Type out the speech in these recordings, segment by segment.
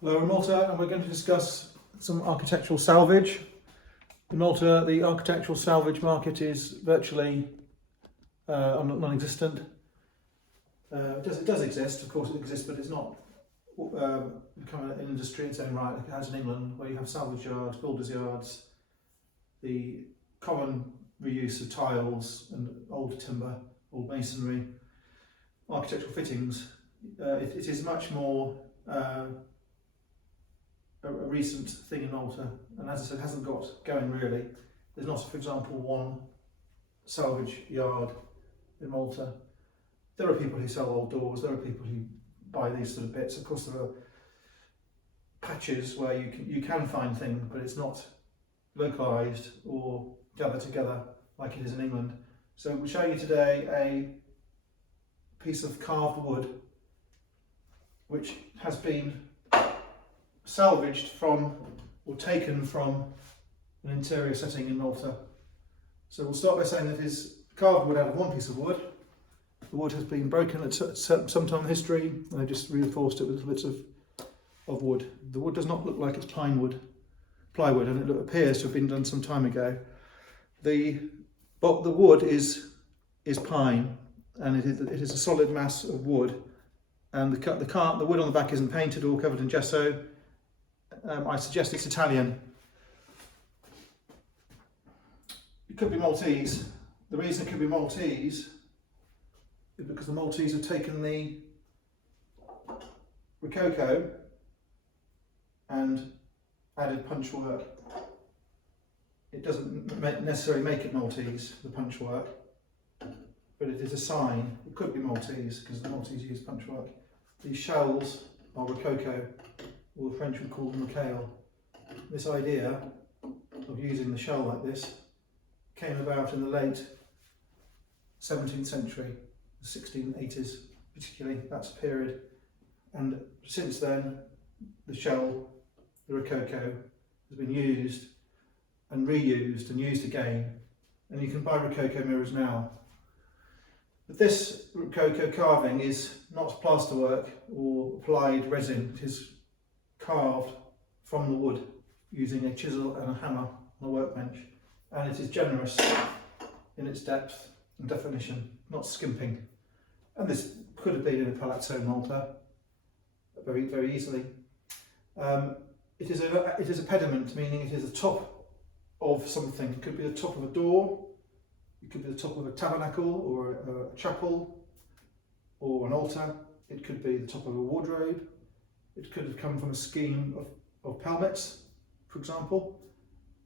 Hello, we're in Malta and we're going to discuss some architectural salvage. In Malta, the architectural salvage market is virtually non-existent. It does exist, of course it exists, but it's not become an industry in its own right, like it has in England, where you have salvage yards, builders' yards, the common reuse of tiles and old timber, old masonry, architectural fittings. It is much more a recent thing in Malta, and as I said, hasn't got going really. There's not, for example, one salvage yard in Malta. There are people who sell old doors, there are people who buy these sort of bits. Of course there are patches where you can find things, but it's not localised or gathered together like it is in England. So we'll show you today a piece of carved wood which has been salvaged from or taken from an interior setting in Malta. So we'll start by saying that it is carved wood out of one piece of wood. The wood has been broken at some time in history, and they've just reinforced it with little bits of wood. The wood does not look like it's plywood, and it appears to have been done some time ago. The wood is pine, and it is a solid mass of wood, and the wood on the back isn't painted or covered in gesso. I suggest it's Italian. It could be Maltese. The reason it could be Maltese is because the Maltese have taken the Rococo and added punch work. It doesn't necessarily make it Maltese, the punch work, but it is a sign. It could be Maltese because the Maltese use punch work. These shells are Rococo, or the French would call them Rocaile. This idea of using the shell like this came about in the late 17th century, the 1680s particularly, that's a period. And since then, the shell, the Rococo, has been used and reused and used again. And you can buy Rococo mirrors now. But this Rococo carving is not plasterwork or applied resin. It is carved from the wood using a chisel and a hammer on a workbench, and it is generous in its depth and definition, not skimping. And this could have been in a palazzo Malta very, very easily. It is a pediment, meaning it is the top of something. It could be the top of a door, it could be the top of a tabernacle or a chapel or an altar. It could be the top of a wardrobe. It could have come from a scheme of pelmets, for example.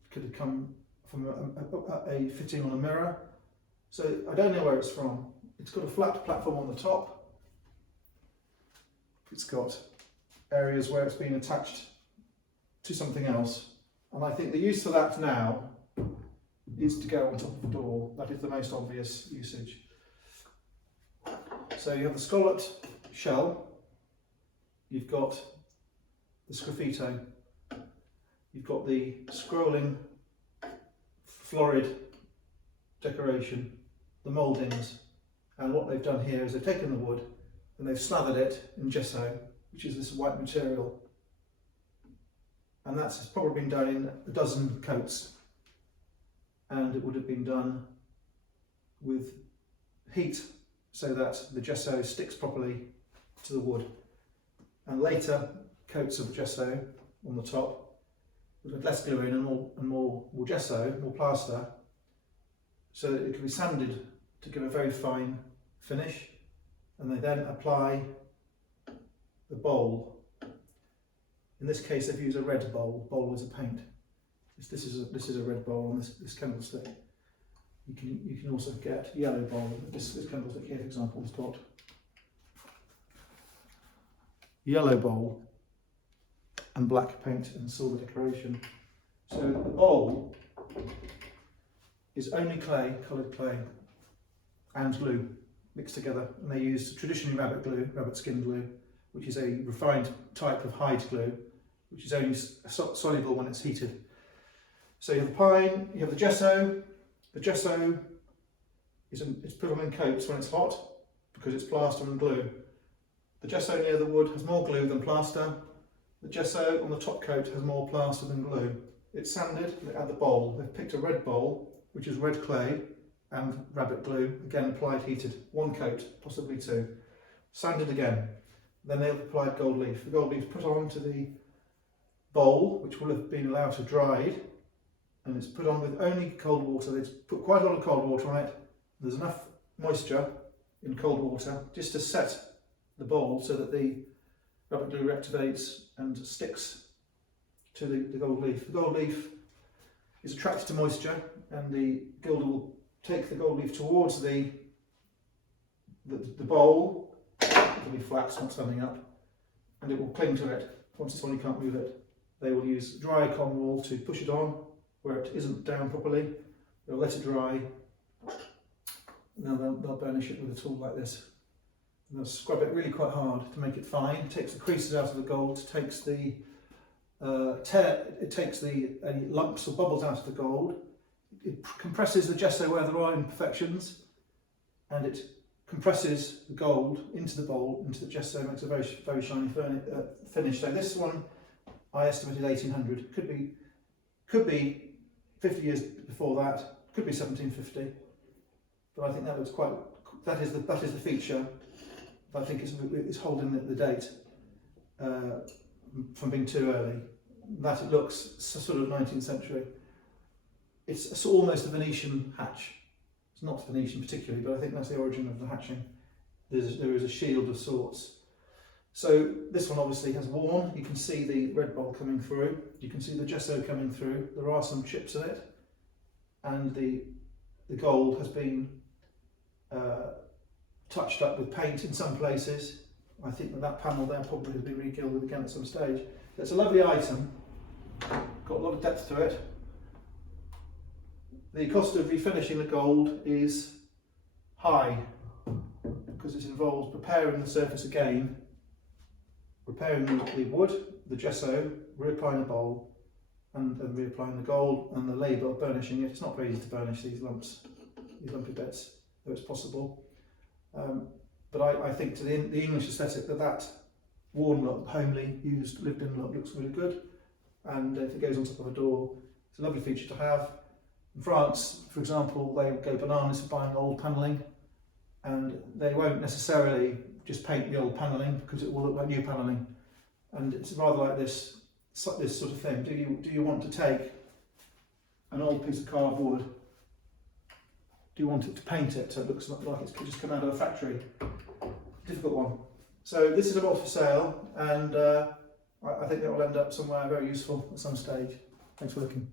It could have come from a fitting on a mirror. So I don't know where it's from. It's got a flat platform on the top. It's got areas where it's been attached to something else. And I think the use for that now is to go on top of a door. That is the most obvious usage. So you have the scalloped shell. You've got the sgraffito, you've got the scrolling florid decoration, the mouldings, and what they've done here is they've taken the wood and they've slathered it in gesso, which is this white material, and that's probably been done in a dozen coats, and it would have been done with heat so that the gesso sticks properly to the wood. And later coats of gesso on the top with less glue in and more gesso, more plaster, so that it can be sanded to give a very fine finish. And they then apply the bowl. In this case they've used a red bowl. Bowl is a paint. This is a red bowl on this candlestick. You can also get yellow bowl. This candlestick here, for example, has got yellow bowl and black paint and silver decoration. So the bowl is only clay, coloured clay, and glue mixed together, and they use traditionally rabbit glue, rabbit skin glue, which is a refined type of hide glue, which is only soluble when it's heated. So you have the pine, you have the gesso. The gesso is put on in coats when it's hot because it's plaster and glue. The gesso near the wood has more glue than plaster, The gesso on the top coat has more plaster than glue. It's sanded at the bowl. They've picked a red bowl, which is red clay and rabbit glue, again applied heated. One coat, possibly two. Sanded again. Then they've applied gold leaf. The gold leaf is put onto the bowl, which will have been allowed to dry, and it's put on with only cold water. They've put quite a lot of cold water on it. There's enough moisture in cold water just to set the bowl so that the rabbit glue reactivates and sticks to the gold leaf. The gold leaf is attracted to moisture, and the gilder will take the gold leaf towards the bowl. It'll be flat, it's not standing up, and it will cling to it. Once it's on, you can't move it. They will use dry cotton wool to push it on where it isn't down properly. They'll let it dry. Now they'll burnish it with a tool like this. And they'll scrub it really quite hard to make it fine. It takes the creases out of the gold, it takes the any lumps or bubbles out of the gold. It compresses the gesso where there are imperfections, and it compresses the gold into the bowl, into the gesso, makes a very, very shiny finish. So this one I estimated 1800. Could be 50 years before that. Could be 1750. But I think that looks quite. That is the feature. I think it's holding the date from being too early. That it looks sort of 19th century. It's almost a Venetian hatch. It's not Venetian particularly, but I think that's the origin of the hatching. There is a shield of sorts. So this one obviously has worn. You can see the red bowl coming through. You can see the gesso coming through. There are some chips in it, and the gold has been touched up with paint in some places. I think that panel there probably has been re-gilded again at some stage. It's a lovely item. Got a lot of depth to it. The cost of refinishing the gold is high because it involves preparing the surface again, repairing the wood, the gesso, reapplying the bowl, and then reapplying the gold, and the labour of burnishing it. It's not very easy to burnish these lumps, these lumpy bits, though it's possible. But I think to the English aesthetic that worn look, homely, used, lived in look looks really good, and if it goes on top of a door, it's a lovely feature to have. In France, for example, they go bananas for buying old panelling, and they won't necessarily just paint the old panelling because it will look like new panelling. And it's rather like this sort of thing. Do you want to take an old piece of cardboard? Do you want it to paint it so it looks like it's just come out of a factory? Difficult one. So this is a lot for sale, and I think it will end up somewhere very useful at some stage. Thanks for looking.